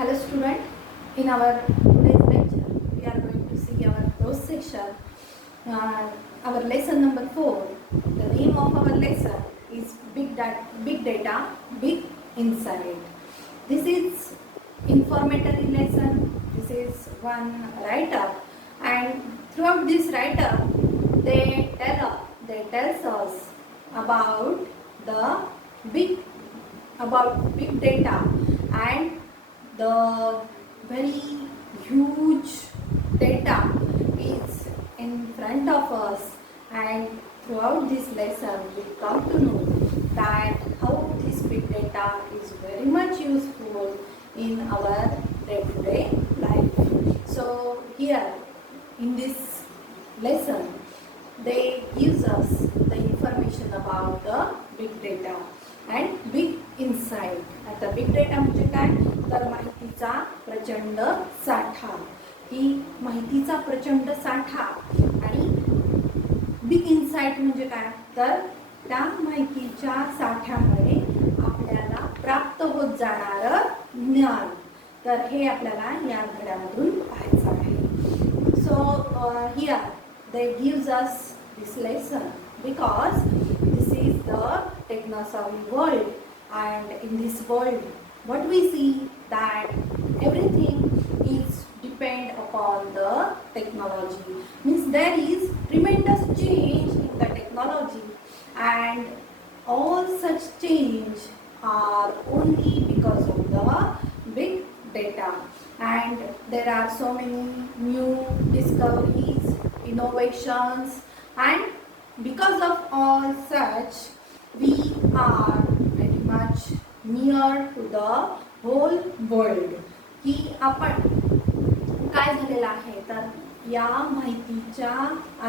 Hello student, in our today's lecture we are going to see our cross section, our lesson number 4. The name of our lesson is Big Data, Big Insight. This is informatory lesson. This is one write-up, and throughout this write-up they tells us about the big data and the very huge data is in front of us, and throughout this lesson we come to know that how this big data is very much useful in our day-to-day life. So here in this lesson they gives us the information about the big data and big insight. आता big data म्हणजे काय, तर माहितीचा प्रचंड साठा. ही माहितीचा प्रचंड साठा आणि बिग इन्साइट म्हणजे काय, तर त्या माहितीच्या साठ्यामुळे आपल्याला प्राप्त होत जाणारं ज्ञान. तर हे आपल्याला या धड्यामधून पाहायचं आहे. So here they gives us this lesson because this is the techno-savvy world, and in this world what we see that everything is depend upon the technology. Means there is tremendous change in the technology, and all such change are only because of the big data. And there are so many new discoveries, innovations, and because of all such we are very much near to the whole world. की आपण काय झालेलं आहे, तर या माहितीच्या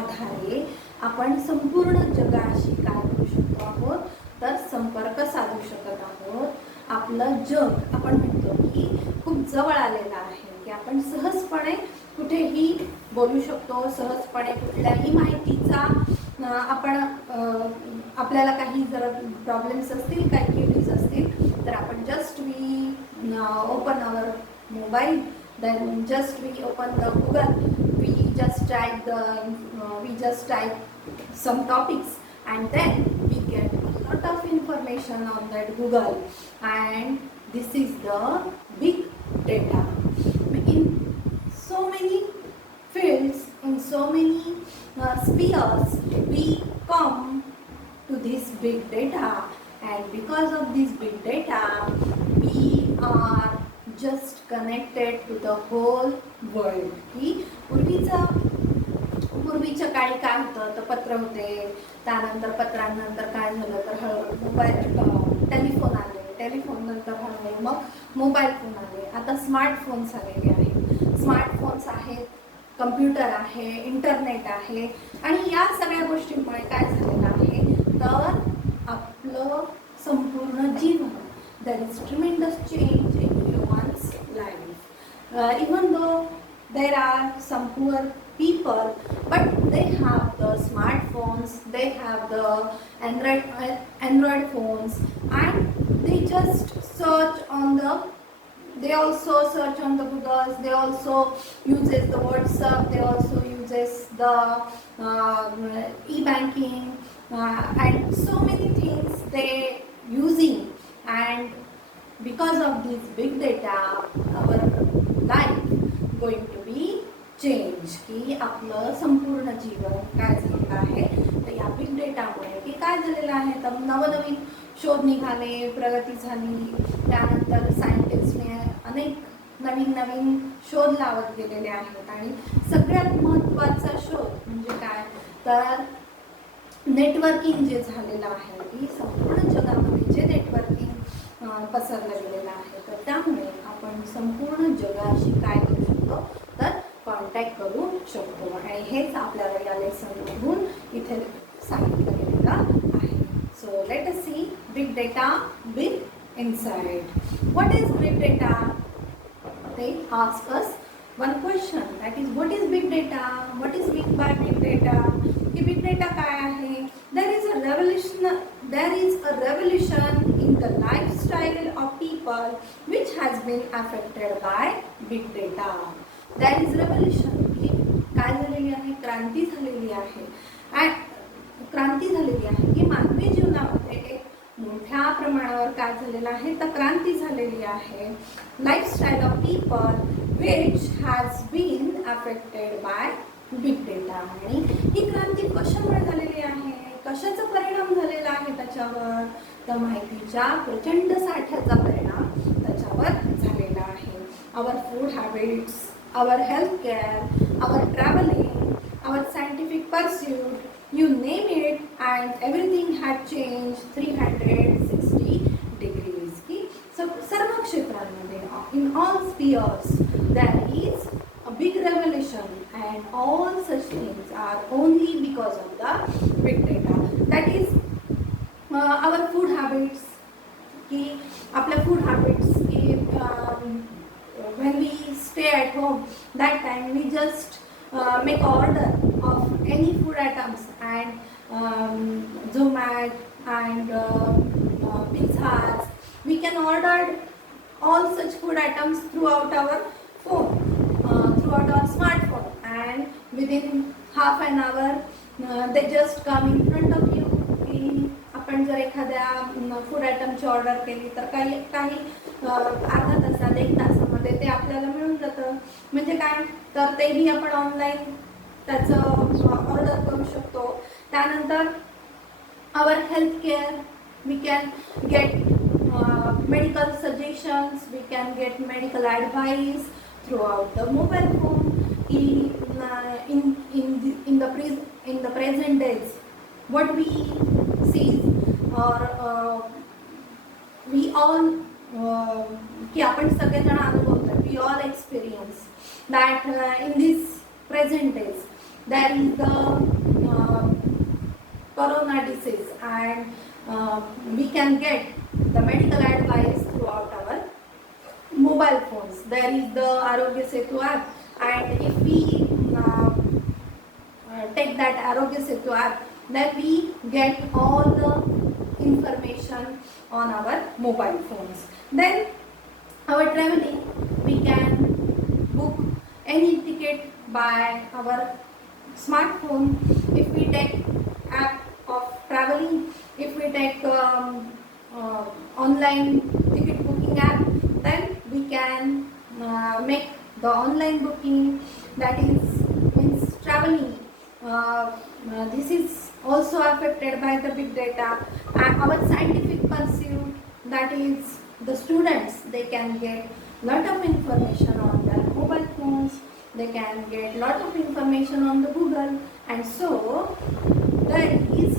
आधारे आपण संपूर्ण जगाशी काय करू शकतो आहोत, तर संपर्क साधू शकत आहोत. आपलं जग आपण म्हणतो की खूप जवळ आलेलं आहे, की आपण सहजपणे कुठेही बोलू शकतो, सहजपणे कुठल्याही माहितीचा आपण आपल्याला काही जर प्रॉब्लेम्स असतील, काही क्वेरीज असतील, तर आपण just we open our mobile, then just we open the Google, we just type some topics, and then we get a lot of information on that Google, and this is the big data. In so many fields, in so many spheres, we come to this big data, and because of this big data we are just connected to the whole world. की पूर्वीच्या काळी काय होतं, तर पत्र होते, त्यानंतर पत्रांनंतर काय झालं, तर हळूहळू मोबाईल टेलिफोन आले, टेलिफोन नंतर हळूहळू मग मोबाईल फोन आले, आता स्मार्टफोन्स आलेले आहेत, स्मार्टफोन्स आहेत, कम्प्युटर आहे, इंटरनेट आहे, आणि या सगळ्या गोष्टींमुळे काय झालेलं आहे, तर आपलं संपूर्ण जीवन, there is tremendous change in human's life. Even though there are some poor people, but they have the smartphones, they have the Android phones, and they just search on the, they also search on the Google, they also uses the WhatsApp, they also uses the e-banking, and so many things they using. And because of this big data our life going to be change. की आपलं संपूर्ण जीवन काय झालेलं आहे, तर या big डेटामुळे की काय झालेलं आहे, तर नवनवीन शोध निघाले, प्रगती झाली, त्यानंतर सायंटिस्टने अनेक नवीन शोध लावत गेलेले आहेत, आणि सगळ्यात महत्त्वाचा शोध म्हणजे काय, तर नेटवर्किंग जे झालेलं आहे, की संपूर्ण जगामध्ये जे नेटवर्किंग पसरलं गेलेलं आहे, तर त्यामुळे आपण संपूर्ण जगाशी काय करू शकतो, तर कॉन्टॅक्ट करू शकतो, आणि हेच आपल्याला या लेसनमधून इथे सांगितलं गेलेलं आहे. So let us see big data, big insight. What is big data? They ask us one question, that is what is big data, what is meant by big data, की big data काय आहे. There is a there is a revolution in the lifestyle of people which has been affected by big data. There is revolution की काय झालेली आहे, क्रांती झालेली आहे. क्रांती झालेली आहे की मानवी जीवनामध्ये एक मोठ्या प्रमाणावर काय झालेलं आहे तर क्रांती झालेली आहे. Lifestyle of people which has been affected by big data. आणि ही क्रांती कशामुळे झालेली आहे, कशाचा परिणाम झालेला आहे त्याच्यावर, तर माहितीच्या प्रचंड साठ्याचा परिणाम त्याच्यावर झालेला आहे. Our food habits, our health care, our travelling, our scientific pursuit, you name it, and everything had changed 360 degrees. की सर्व क्षेत्रांमध्ये in all spheres there is a big revolution, and all such things are only because of the big data. That is our food habits. की आपल्या food habits की when we stay at home, that time we just make order of any food items, and Zomato and pizzas. We can order all such food items throughout our phone, throughout our smartphone, and within half an hour they just come in front of you. आपण जर एखाद्या food आयटमची order केली तर काही अर्धा तासात 1 तासामध्ये ते आपल्याला मिळून जातं. म्हणजे काय तर तेही आपण ऑनलाईन त्याचं ऑर्डर करू शकतो. त्यानंतर our health care, we can get medical suggestions, we can get medical advice throughout the mobile phone. in the present days what we see or we all की आपण सगळेजण अनुभवतो, we all experience that in this present days there is the corona disease, and we can get the medical advice throughout our mobile phones. There is the Arogya Setu app, and if we take that Arogya Setu app, then we get all the information on our mobile phones. Then our traveling, we can book any ticket by our smartphone. If we take app of traveling, if we take online ticket booking app, then we can make the online booking. That means traveling. This is also affected by the big data. And our scientific pursuit, that is the students, they can get lot of information on their mobile phones, they can get lot of information on the Google, and so there is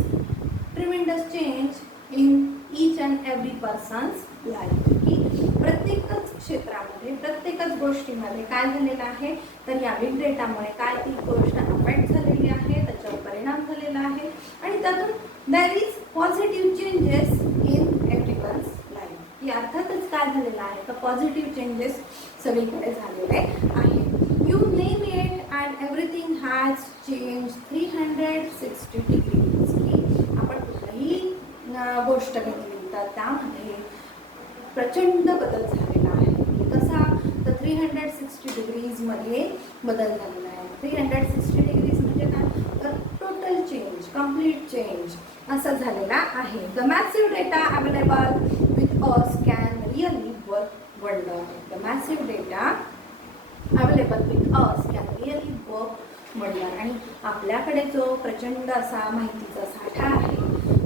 tremendous change in each and every person's life. की प्रत्येकच क्षेत्रामध्ये प्रत्येकच गोष्टीमध्ये काय झालेलं आहे तर या बिग डेटामुळे काय ती गोष्ट अफेक्ट झालेली आहे, त्याच्यावर परिणाम झालेला आहे, आणि त्यातून there is positive changes in everyone's life. की अर्थातच काय झालेलं आहे तर पॉझिटिव्ह चेंजेस सगळीकडे झालेले आहे. You name it and everything has change 360 degrees. की आपण कुठलीही गोष्ट घेतली तर त्यामध्ये प्रचंड बदल झालेला आहे. कसा तर 360 डिग्रीजमध्ये बदल झालेला आहे. 360 डिग्रीज म्हणजे काय तर टोटल चेंज, कम्प्लीट चेंज असा झालेला आहे. The massive data available with us can really work wonder. The massive data available with us can really work wonder. आणि आपल्याकडे जो प्रचंड असा माहितीचा साठा आहे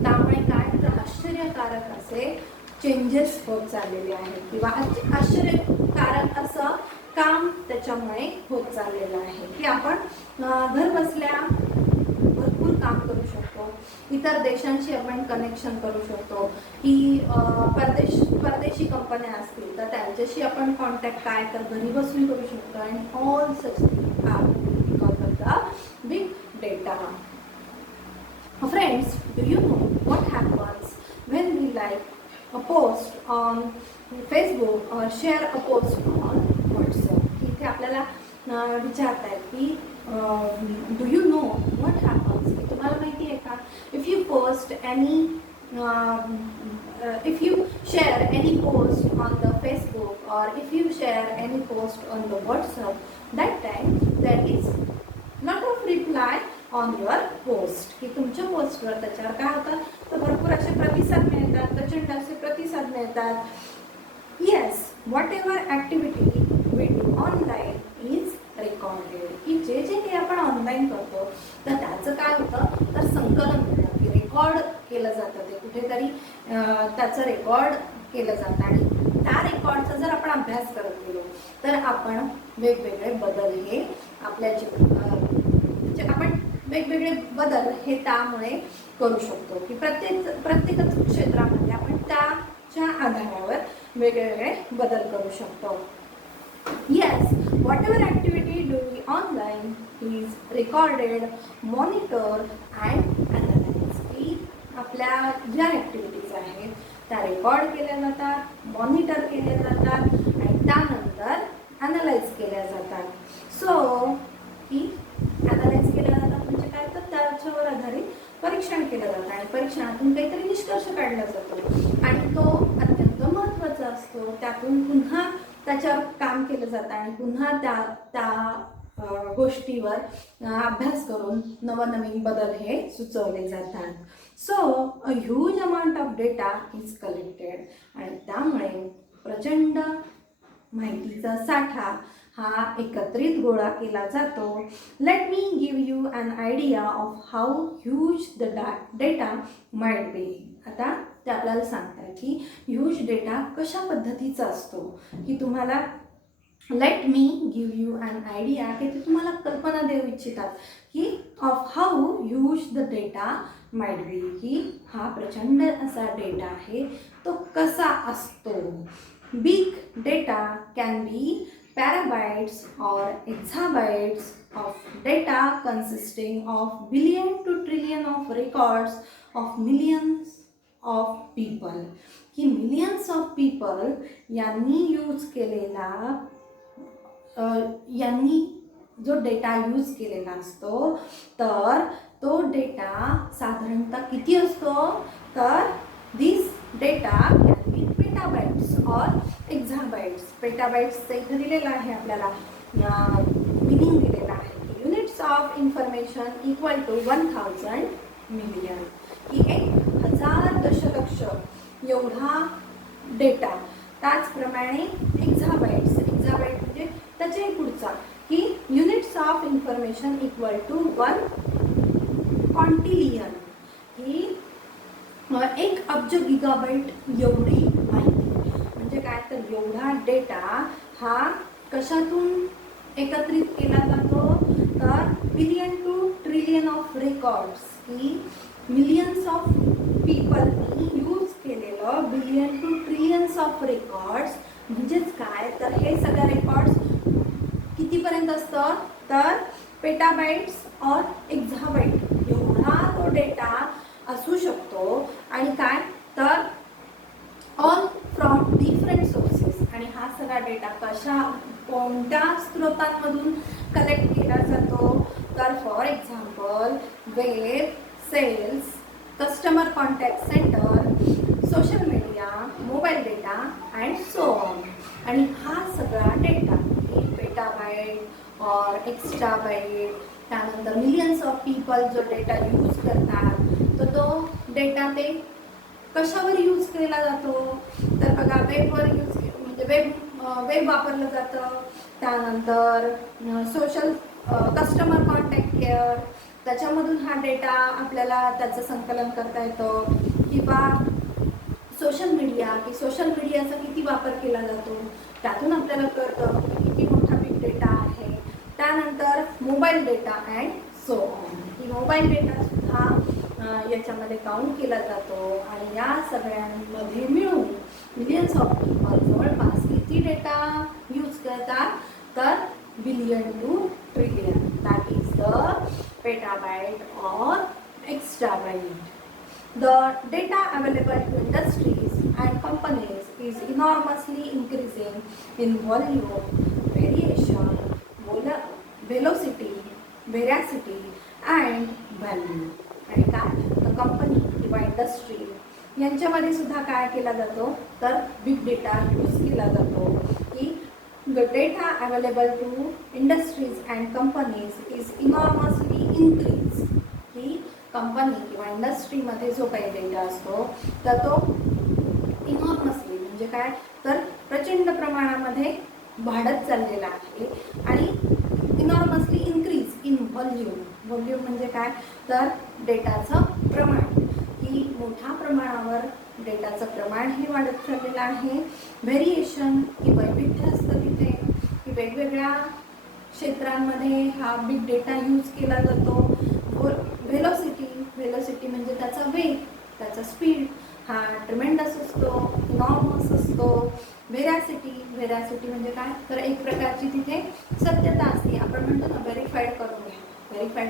त्यामुळे काय तर आश्चर्यकारक असे चेंजेस होत चाललेले आहेत, किंवा आश्चर्यकारक असं काम त्याच्यामुळे होत चाललेलं आहे. की आपण घर बसल्या भरपूर काम करू शकतो, इतर देशांशी आपण कनेक्शन करू शकतो. की परदेशी कंपन्या असतील तर त्यांच्याशी आपण कॉन्टॅक्ट काय तर घरी बसून करू शकतो. And all such because of the big data. Friends, do you know what happens when we like a post on Facebook or share a post on WhatsApp? इथे आपल्याला विचारतायत की do you know what happens. तुम्हाला माहिती आहे का if if you post any if you share any post on the Facebook, or if you share any post on the WhatsApp, that time there is lot of reply on your post, की तुमच्या पोस्टवर त्याच्यावर काय होतं तर भरपूर असे प्रतिसाद मिळतात, प्रचंड असे प्रतिसाद मिळतात. Yes, whatever activity we do online is recorded. की जे जे काही आपण ऑनलाईन करतो तर त्याचं काय होतं तर संकलन होतं, की रेकॉर्ड केलं जातं, ते कुठेतरी त्याचं रेकॉर्ड केलं जातं. आणि त्या रेकॉर्डचा जर आपण अभ्यास करत गेलो तर आपण वेगवेगळे बदल हे आपल्या आपण वेगवेगळे बदल हे त्यामुळे करू शकतो, की प्रत्येकच क्षेत्रामध्ये आपण त्याच्या आधारावर वेगवेगळे बदल करू शकतो. Yes, whatever activity do we online is recorded, monitored and analyzed. की आपल्या ज्या ॲक्टिव्हिटीज आहेत त्या रेकॉर्ड केल्या जातात, मॉनिटर केल्या जातात आणि त्यानंतर ॲनालाइज केल्या जातात. सो की ॲनालाइज केल्या जातात म्हणजे काय तर त्याच्यावर आधारित परीक्षण केलं जातं आणि परीक्षणातून काहीतरी निष्कर्ष काढला जातो आणि तो अत्यंत महत्त्वाचा असतो. त्यातून पुन्हा त्याच्यावर काम केलं जातं आणि पुन्हा त्या गोष्टीवर अभ्यास करून नवनवीन बदल हे सुचवले जातात. So a huge amount of data is collected आणि त्यामुळे प्रचंड माहितीचा साठा हा एकत्रित गोळा केला जातो. Let me give you an idea of how huge the data might be. आता ते आपल्याला सांगतात की ह्यूज डेटा कशा पद्धतीचा असतो, की तुम्हाला let me give you an idea, की ते तुम्हाला कल्पना देऊ इच्छितात की of how huge the data might be, की हा प्रचंड असा डेटा आहे तो कसा असतो. Big data can be petabytes or exabytes of data consisting of billion to trillion of records of millions of people. की millions of people यांनी यूज केलेला यांनी जो डेटा यूज केलेला असतो तर तो डेटा साधारणतः किती असतो तर दिस डेटा कॅन बी पेटाबाइट्स और एक्झाबाइट्स. पेटाबाइट्सचं इथं दिलेलं आहे आपल्याला मिनिंग दिलेला आहे, units of information equal to 1000 million. की 1000 दशलक्ष एवढा डेटा. त्याचप्रमाणे एक्झाबाइट्स म्हणजे त्याच्याही पुढचा की units of information equal to 1 quintillion, की 1 अब्ज गिगाबाईट एवढी माहिती. म्हणजे काय तर एवढा डेटा हा कशातून एकत्रित केला जातो तर billion to trillion of records, की मिलियन्स ऑफ पीपलनी यूज केलेलं billion to trillions of records. म्हणजेच काय तर हे सगळं रेकॉर्ड्स कितीपर्यंत असतं तर पेटाबाइट्स और एक्झाबाइट एवढा तो डेटा असू शकतो. आणि काय तर ऑल फ्रॉम डिफरंट सोर्सेस. आणि हा सगळा डेटा कोणत्या स्रोतांमधून कलेक्ट केला जातो तर for example web, sales, customer contact centre, social media, mobile data and so on. आणि हा सगळा डेटा पेटाबाइट और एक्स्ट्राबाइट, त्यानंतर मिलियन्स ऑफ पीपल जो डेटा यूज करतात तर तो डेटा ते कशावर यूज केला जातो तर बघा वेबवर म्हणजे वेब वापरलं जातं. त्यानंतर सोशल कस्टमर कॉन्टॅक्ट केअर, त्याच्यामधून हा डेटा आपल्याला त्याचं संकलन करता येतं. किंवा सोशल मीडिया, की सोशल मीडियाचा किती वापर केला जातो त्यातून आपल्याला कळतं की किती मोठा बिग डेटा आहे. त्यानंतर mobile data and so on, की मोबाईल डेटासुद्धा याच्यामध्ये काउंट केला जातो. आणि या सगळ्यांमध्ये मिळून मिलियन्स ऑफ पीपल जवळपास किती डेटा यूज करतात तर billion to trillion. That is the petabyte or एक्स्ट्राबाइट. The data available to industries and companies is enormously increasing in volume, variation, velocity, veracity and value. आणि काय कंपनी किंवा industry यांच्यामध्ये सुद्धा काय केला जातो तर बिग डेटा यूज केला जातो की the data available to industries and companies is enormously increased की कंपनी किंवा इंडस्ट्रीमध्ये जो काही डेटा असतो तर तो इनॉर्मसली म्हणजे काय तर प्रचंड प्रमाणामध्ये वाढत चाललेला आहे आणि इनॉर्मसली इन्क्रीज इन व्हॉल्यूम म्हणजे काय तर डेटाचं प्रमाण की मोठ्या प्रमाणावर डेटाचं प्रमाण हे वाढत चाललेलं आहे. व्हेरिएशन की वैविध्य असतं तिथे की वेगवेगळ्या क्षेत्रांमध्ये हा बिग डेटा यूज केला जातो. व्हेलोसिटी म्हणजे त्याचा वेग, त्याचा स्पीड हा ट्रिमेंडस असतो, इनॉर्मस असतो. व्हेरासिटी म्हणजे काय तर एक प्रकारची तिथे सत्यता असते. आपण म्हणतो ना व्हेरीफाईड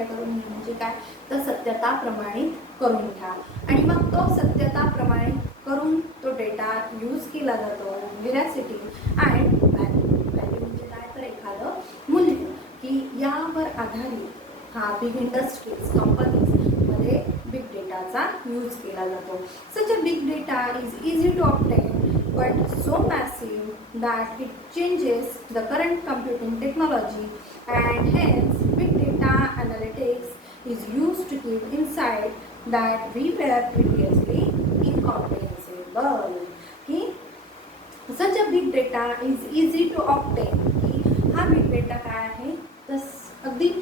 करून घ्या म्हणजे काय तर सत्यता प्रमाणित करून घ्या आणि मग तो सत्यता प्रमाणित करून तो डेटा यूज केला जातो. व्हेरासिटी अँड व्हॅल्यू म्हणजे काय तर एखादं मूल्य की यावर आधारित हा बिग इंडस्ट्रीज कंपनीजमध्ये बिग डेटाचा यूज केला जातो. Such a big data is easy to obtain but so massive that it changes the current computing technology and hence big data analytics is used to give insight that we were previously incomprehensible. की such a big data is easy to obtain की हा big data काय आहे तर अगदी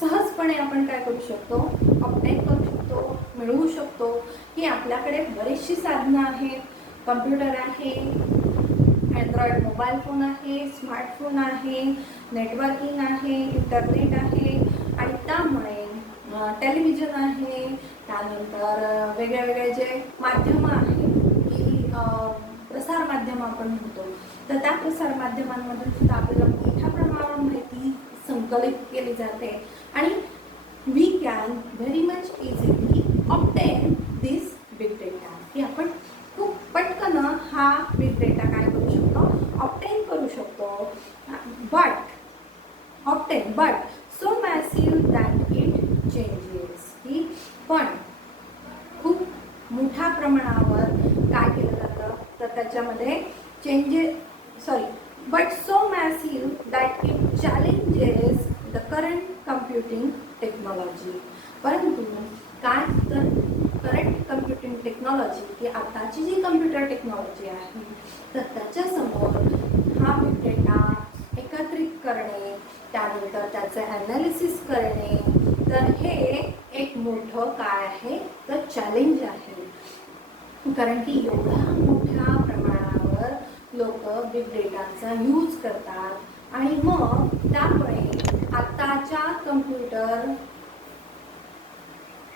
सहजपणे आपण काय करू शकतो ऑब्टेन करू शकतो, मिळवू शकतो की आपल्याकडे बरीचशी साधनं आहेत. कम्प्युटर आहे, अँड्रॉइड मोबाईल फोन आहे, स्मार्टफोन आहे, नेटवर्किंग आहे, इंटरनेट आहे आणि त्यामुळे टेलिव्हिजन आहे, त्यानंतर वेगळे जे माध्यमं आहेत की प्रसार माध्यमं आपण म्हणतो तर त्या प्रसार माध्यमांमधून सुद्धा आपल्याला मोठ्या प्रमाणावर माहिती संकलित केली जाते आणि we can very much easily obtain this big data की आपण खूप पटकन हा बिग डेटा काय करू शकतो ऑब्टेन करू शकतो. But so massive that it changes की पण खूप मोठ्या प्रमाणावर काय केलं जातं तर त्याच्यामध्ये but so massive that it challenges the current computing technology. परंतु काय तर करंट कम्प्युटिंग टेक्नॉलॉजी की आताची जी कम्प्युटर टेक्नॉलॉजी आहे तर त्याच्यासमोर हा बिग डेटा एकत्रित करणे, त्यानंतर त्याचे ॲनालिसिस करणे तर हे एक मोठं काय आहे तर चॅलेंज आहे. कारण की एवढ्या मोठ्या प्रमाणावर लोक बिग डेटाचा यूज करतात आणि मग त्यामुळे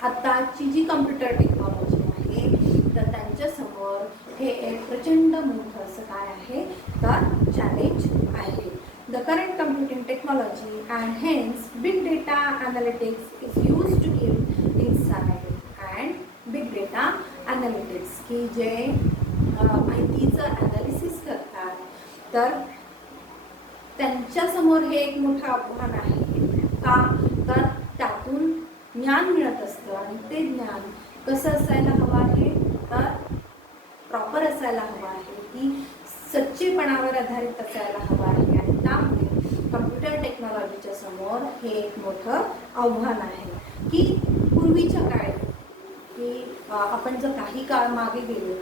आताची जी कम्प्युटर टेक्नॉलॉजी आहे तर त्यांच्यासमोर हे एक प्रचंड मोठं असं काय आहे तर चॅलेंज आहे. The current computing technology and hence big data analytics is use to give insight and big data analytics की जे माहितीचं ॲनालिसिस करतात तर त्यांच्यासमोर हे एक मोठं आव्हान आहे का तर त्यातून ज्ञान मिळत असतं आणि ते ज्ञान कसं असायला हवं आहे तर प्रॉपर असायला हवं आहे की सच्चेपणावर आधारित असायला हवं आहे आणि त्यामुळे कम्प्युटर टेक्नॉलॉजीच्या समोर हे एक मोठं आव्हान आहे की पूर्वीच्या काळी की आपण जर काही काळ मागे गेलो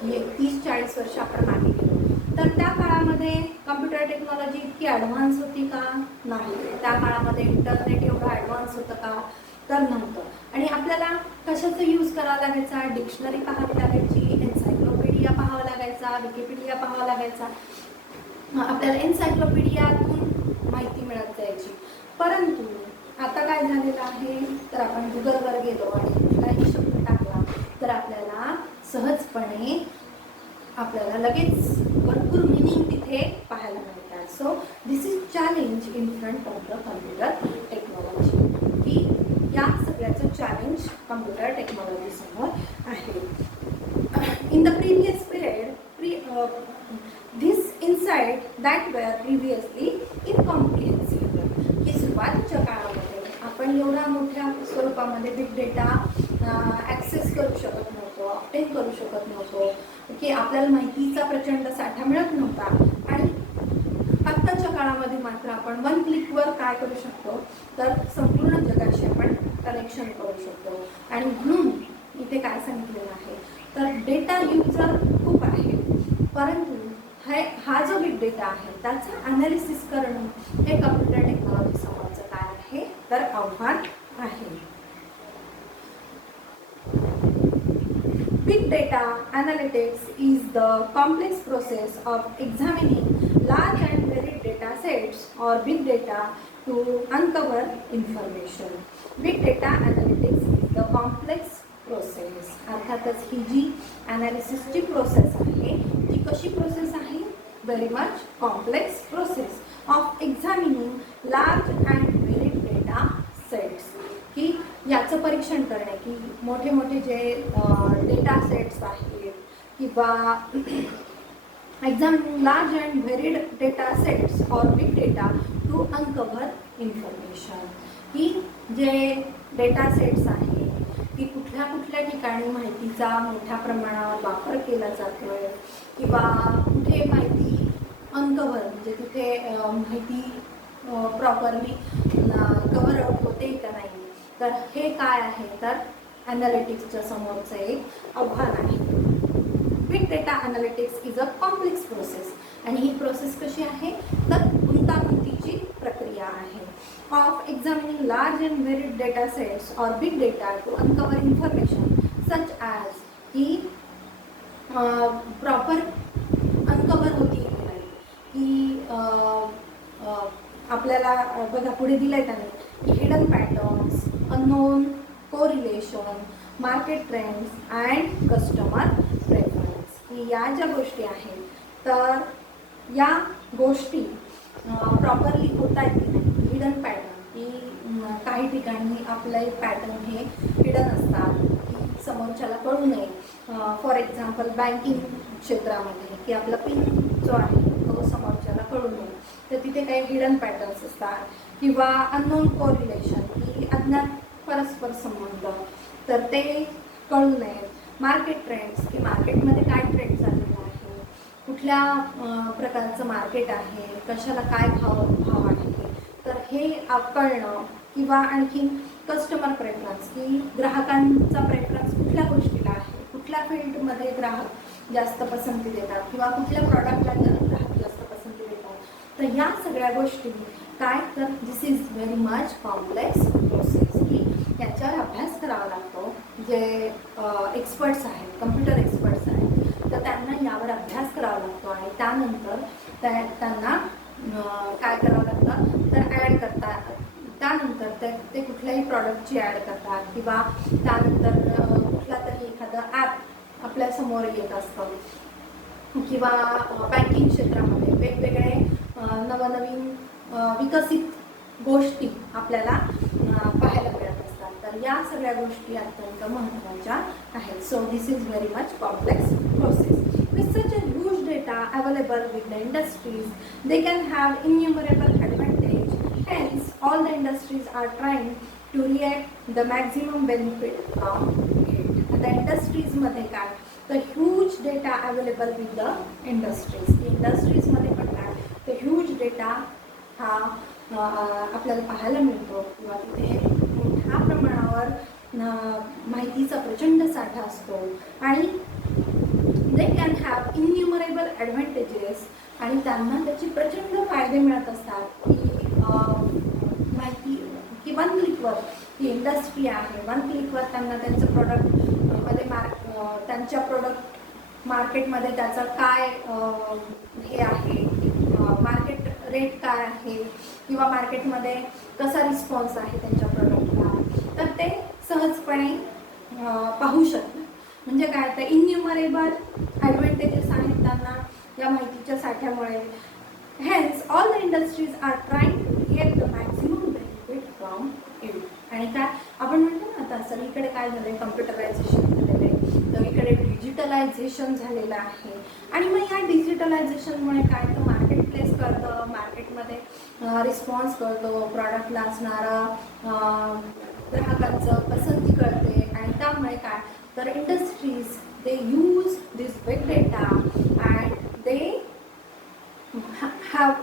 की 30-40 वर्ष आपण मागे गेलो तर त्या काळामध्ये कम्प्युटर टेक्नॉलॉजी इतकी ॲडव्हान्स होती का नाही. त्या काळामध्ये इंटरनेट एवढं ॲडव्हान्स होतं का तर नव्हतं आणि आपल्याला कशाचं यूज करावं लागायचा डिक्शनरी पाहावी लागायची, एन्सायक्लोपीडिया पाहावा लागायचा, विकिपीडिया पाहावा लागायचा. आपल्याला एन्सायक्लोपीडियातून माहिती मिळत जायची. परंतु आता काय झालेलं आहे तर आपण गुगलवर गेलो आणि कुठलाही शब्द टाकला तर आपल्याला सहजपणे आपल्याला लगेच भरपूर मिनिंग तिथे पाहायला मिळतात. So this is challenge in front of the computer technology की या सगळ्याचं चॅलेंज कम्प्युटर टेक्नॉलॉजी समोर आहे. In the previous period this insight that were previously incomprehensible की सुरुवातीच्या काळामध्ये आपण एवढ्या मोठ्या स्वरूपामध्ये बिग डेटा ॲक्सेस करू शकत नव्हतो, ऑप्टेन करू शकत नव्हतो, की आपल्याला माहितीचा प्रचंड साठा मिळत नव्हता. आणि आत्ताच्या काळामध्ये मात्र आपण 1 क्लिकवर काय करू शकतो, तर संपूर्ण जगाशी आपण कनेक्शन करू शकतो. आणि म्हणून इथे काय सांगितलेलं आहे, तर डेटा युजर खूप आहे, परंतु हा जो बिग डेटा आहे त्याचं ॲनालिसिस करणं हे कम्प्युटर टेक्नॉलॉजी समोरचं काय आहे, तर आव्हान आहे. Big data analytics is the complex process of examining large and varied data sets or big data to uncover information. Big data analytics is the complex process. अर्थातच ही जी ॲनालिसिसची प्रोसेस आहे ती कशी प्रोसेस आहे, very much complex process of examining large and varied data sets, की याचं परीक्षण करणे, की मोठे मोठे जे डेटा सेट्स आहेत किंवा examining large and varied data sets or big data to uncover information, की जे डेटा सेट्स आहे की कुठल्या कुठल्या ठिकाणी माहितीचा मोठ्या प्रमाणावर वापर केला जातो आहे, किंवा कुठे माहिती अनकव्हर म्हणजे तिथे माहिती प्रॉपरली कव्हर अप होते का नाही, तर हे काय आहे, तर ॲनालिटिक्सच्या समोरचं एक आव्हान आहे. Big data analytics is a complex process, आणि ही प्रोसेस कशी आहे, तर गुंतागुंतीची प्रक्रिया आहे, of examining large and varied data sets or big data to uncover information such as, की प्रॉपर अनकवर होती की नाही, की आपल्याला बघा पुढे दिलंय त्याने, की hidden patterns, unknown correlation, market trends and customer preference, की या ज्या गोष्टी आहेत तर या गोष्टी प्रॉपरली होत आहेत की नाही. हिडन पॅटर्न, की काही ठिकाणी आपले पॅटर्न हे हिडन असतात, की समोरच्याला कळू नये. फॉर एक्झाम्पल बँकिंग क्षेत्रामध्ये, की आपला पिन जो आहे तो समोरच्याला कळू नये, तर तिथे काही हिडन पॅटर्न्स असतात. किंवा अननोन कोरिलेशन, की अज्ञात परस्पर संबंध, तर ते कळू नयेत. मार्केट ट्रेंड्स, की मार्केटमध्ये काय ट्रेंड चाललेला आहे, कुठल्या प्रकारचं मार्केट आहे, कशाला काय भाव आहे, तर हे कळणं. किंवा आणखी कस्टमर प्रेफरन्स, की ग्राहकांचा प्रेफरन्स कुठल्या गोष्टीला आहे, कुठल्या फील्डमध्ये ग्राहक जास्त पसंती देतात, किंवा कुठल्या प्रॉडक्टला ग्राहक जास्त पसंती देतात. तर या सगळ्या गोष्टी काय, तर this is very much complex process, की याच्यावर अभ्यास करावा लागतो. जे एक्सपर्ट्स आहेत, कम्प्युटर एक्सपर्ट्स आहेत, तर त्यांना यावर अभ्यास करावा लागतो, आणि त्यानंतर त्यांना काय करावं लागतं, तर ॲड करतात. त्यानंतर ते कुठल्याही प्रॉडक्टची ॲड करतात, किंवा त्यानंतर कुठला तरी एखादं ॲप आपल्यासमोर येत असतं, किंवा बँकिंग क्षेत्रामध्ये वेगवेगळे नवनवीन विकसित गोष्टी आपल्याला पाहायला मिळत असतात. तर या सगळ्या गोष्टी अत्यंत महत्त्वाच्या आहेत. So this is very much complex process. With such a huge data available with the industries, they can have innumerable advantage. Hence, all the industries are trying to react the maximum benefit from it. The industries मध्ये काय, the huge data available with the industries. Industries मध्ये पण काय, the huge data हा आपल्याला पाहायला मिळतो, किंवा तिथे मोठ्या प्रमाणावर माहितीचा प्रचंड साठा असतो. आणि दे कॅन हॅव इन्युमरेबल ॲडव्हान्टेजेस, आणि त्यांना त्याचे प्रचंड फायदे मिळत असतात. की माहिती, की 1 क्लिकवर ही इंडस्ट्री आहे, 1 क्लिकवर त्यांना त्यांचं प्रोडक्ट मध्ये त्यांच्या प्रोडक्ट मार्केटमध्ये त्याचं काय हे आहे, मार्केट रेट काय आहे, किंवा मार्केटमध्ये कसा रिस्पॉन्स आहे त्यांच्या प्रोडक्टला, तर ते सहजपणे पाहू शकतात. म्हणजे काय, तर इन्युमरेबल ॲडव्हान्टेजेस आहेत त्यांना या माहितीच्या साठ्यामुळे. Hence all the industries are trying to get the maximum benefit from it. आणि काय आपण म्हणतो ना, आता सगळीकडे काय झालं आहे, कम्प्युटरायझेशन झालेलं आहे, सगळीकडे डिजिटलायझेशन झालेलं आहे. आणि मग या डिजिटलायझेशनमुळे काय, तर मार्केट प्लेस कळतं, मार्केटमध्ये रिस्पॉन्स कळतो, प्रॉडक्टला असणारं ग्राहकांचं पसंती कळते, आणि त्यामुळे काय तर industries they use this big data and they have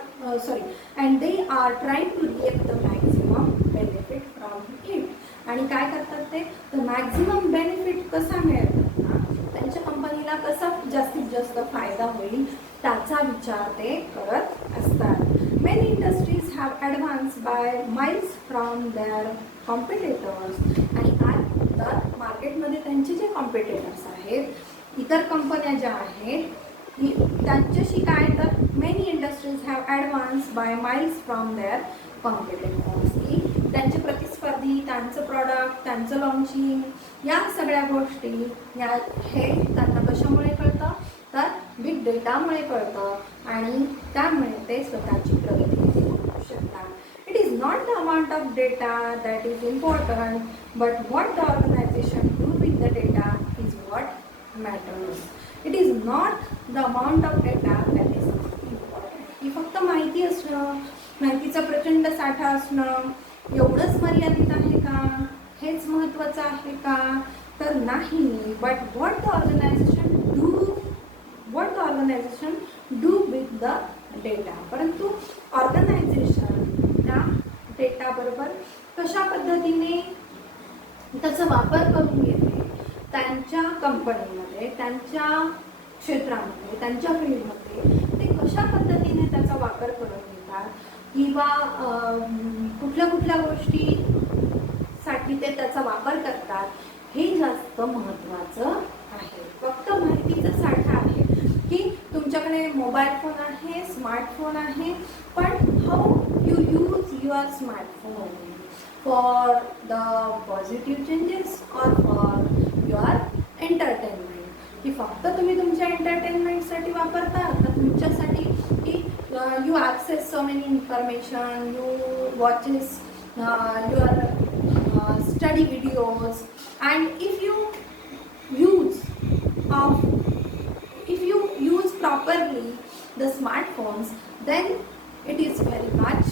and they are trying to get the maximum benefit from it आणि काय करतात ते तर मॅक्झिमम बेनिफिट कसा मिळतात ना त्यांच्या कंपनीला कसा जास्तीत जास्त फायदा होईल त्याचा विचार ते करत असतात. Many industries have advance by miles from their competitors आणि काय तर मार्केटमध्ये त्यांचे जे कॉम्पिटिटर्स आहेत इतर कंपन्या ज्या आहेत त्यांच्याशी काय तर many industries have advance by miles from their competitors की त्यांचे प्रतिस्पर्धी त्यांचं प्रॉडक्ट त्यांचं लॉन्चिंग या सगळ्या गोष्टी या हे त्यांना कशामुळे कळतं तर बिग डेटामुळे कळतं आणि त्यामुळे ते स्वतःची प्रगती करू शकतात. It is not the amount of data that is important but what the organisation do with the data is what matters. It is not the amount of data that is important ही फक्त माहिती असणं माहितीचा प्रचंड साठा असणं एवढंच मर्यादित आहे का हेच महत्त्वाचं आहे का तर नाही. But what the organisation do with the data परंतु ऑर्गनायझेशन त्या डेटाबरोबर कशा पद्धतीने त्याचा वापर करून घेते त्यांच्या कंपनीमध्ये त्यांच्या क्षेत्रामध्ये त्यांच्या फील्डमध्ये ते कशा पद्धतीने त्याचा वापर करून घेतात किंवा कुठल्या कुठल्या गोष्टीसाठी ते त्याचा वापर करतात हे जास्त महत्त्वाचं आहे. फक्त माहितीचा साठा आहे की तुमच्याकडे मोबाईल फोन आहे स्मार्टफोन आहे पण how you use your smartphone for the positive changes or for your entertainment की फक्त तुम्ही तुमच्या एंटरटेनमेंटसाठी वापरता तर तुमच्यासाठी की you access so many information, you watches your study videos and if you use properly the smartphones then it is very much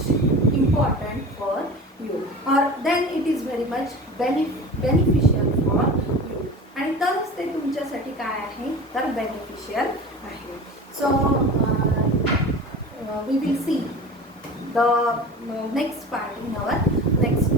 important for you or then it is very much beneficial for you आणि तरच ते तुमच्यासाठी काय आहे तर beneficial आहे. So we will see the next part in our next